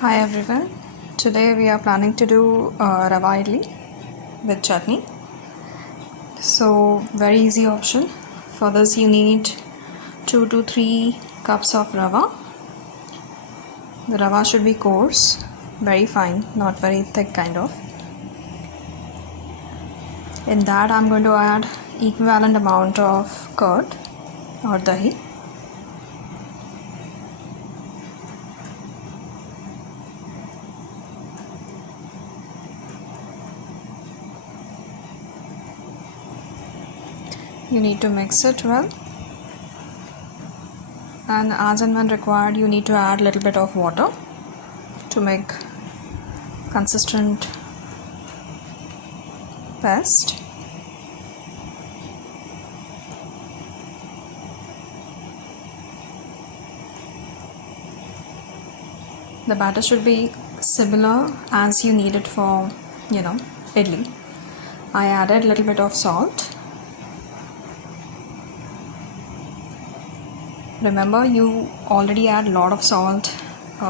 Hi everyone. Today we are planning to do Rava Idli with chutney. So very easy option. For this you need 2 to 3 cups of Rava. The Rava should be coarse, very fine, not very thick kind of. In that I'm going to add equivalent amount of curd or dahi. You need to mix it well, and as and when required you need to add a little bit of water to make consistent paste. The batter should be similar as you need it for idli. I added a little bit of salt. Remember, you already add a lot of salt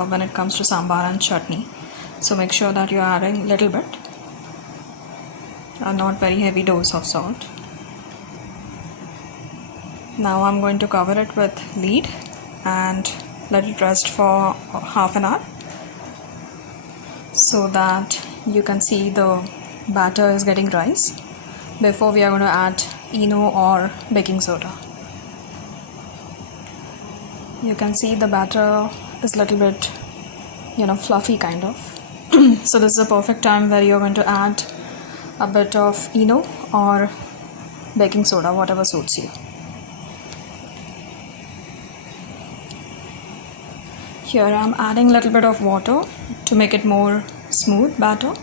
when it comes to sambar and chutney, so make sure that you are adding a little bit, not very heavy dose of salt. Now I'm going to cover it with lid and let it rest for half an hour so that you can see the batter is getting rise before we are going to add ENO or baking soda. You can see the batter is a little bit fluffy kind of. So this is a perfect time where you're going to add a bit of ENO or baking soda, whatever suits you. Here I'm adding a little bit of water to make it more smooth batter.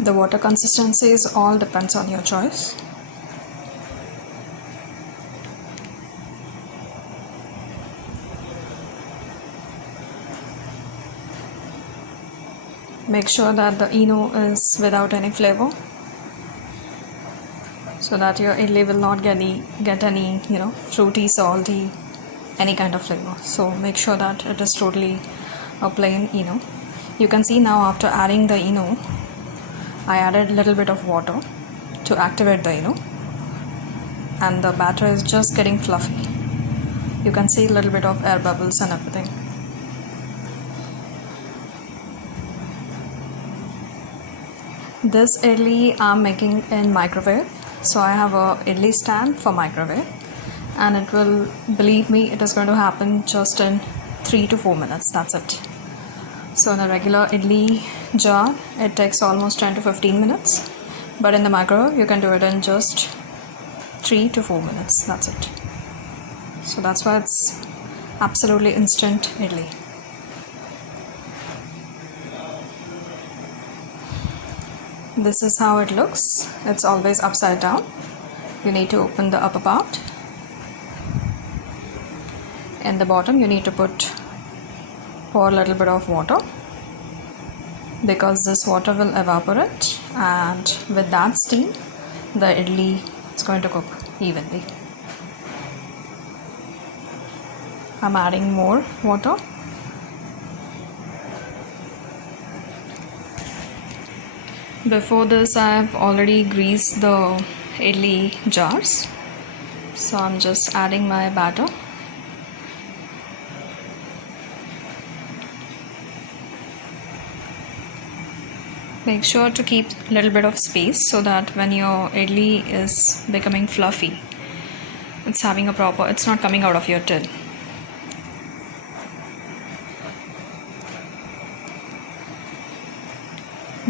The water consistency is all depends on your choice. Make sure that the ENO is without any flavor, so that your idli will not get any fruity, salty, any kind of flavor. So make sure that it is totally a plain ENO. You can see now after adding the ENO, I added a little bit of water to activate the ENO, and the batter is just getting fluffy. You can see a little bit of air bubbles and everything. This idli I'm making in microwave, so I have a idli stand for microwave, and it will, believe me, it is going to happen just in 3 to 4 minutes. That's it. So in a regular idli jar it takes almost 10 to 15 minutes, but in the microwave you can do it in just 3 to 4 minutes. That's it. So that's why it's absolutely instant idli. This is how it looks. It's always upside down. You need to open the upper part. In the bottom you need to pour a little bit of water, because this water will evaporate, and with that steam the idli is going to cook evenly. I'm adding more water. Before this I've already greased the idli jars, so I'm just adding my batter. Make sure to keep a little bit of space so that when your idli is becoming fluffy, it's not coming out of your tin.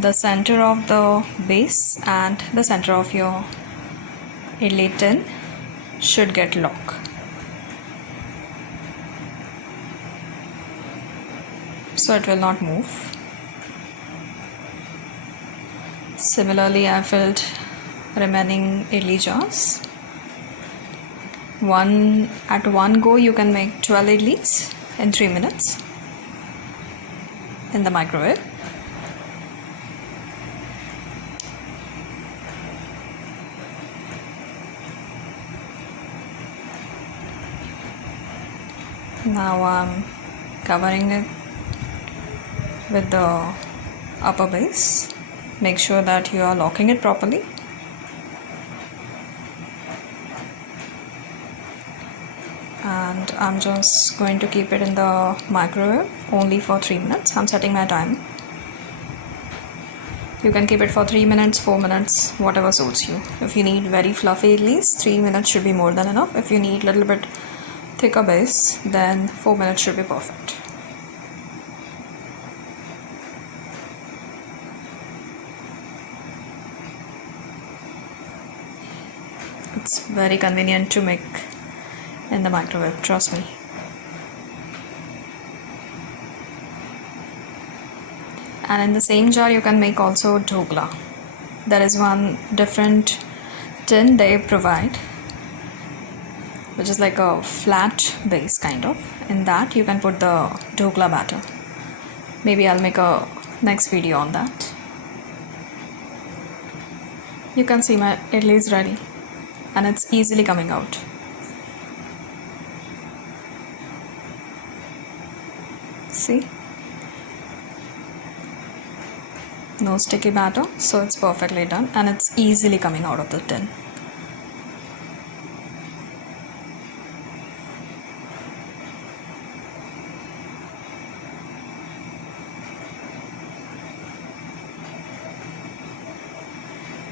The center of the base and the center of your idli tin should get lock. So it will not move. Similarly, I filled remaining idli jars. At one go you can make 12 idlis in 3 minutes in the microwave. Now I'm covering it with the upper base. Make sure that you are locking it properly. And I'm just going to keep it in the microwave only for 3 minutes. I'm setting my time. You can keep it for 3 minutes, 4 minutes, whatever suits you. If you need very fluffy idlis, 3 minutes should be more than enough. If you need a little bit thicker base, then 4 minutes should be perfect. It's very convenient to make in the microwave, trust me. And in the same jar you can make also dhokla. There is one different tin they provide, which is like a flat base kind of. In that you can put the dhokla batter. Maybe I'll make a next video on that. You can see my idli is ready and it's easily coming out. See? No sticky batter, so it's perfectly done and it's easily coming out of the tin.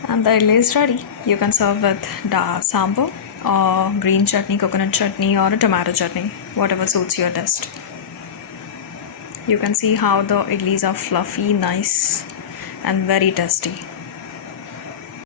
And the idli is ready. You can serve with sambar or green chutney, coconut chutney or a tomato chutney, whatever suits your taste. You can see how the idlis are fluffy, nice and very tasty.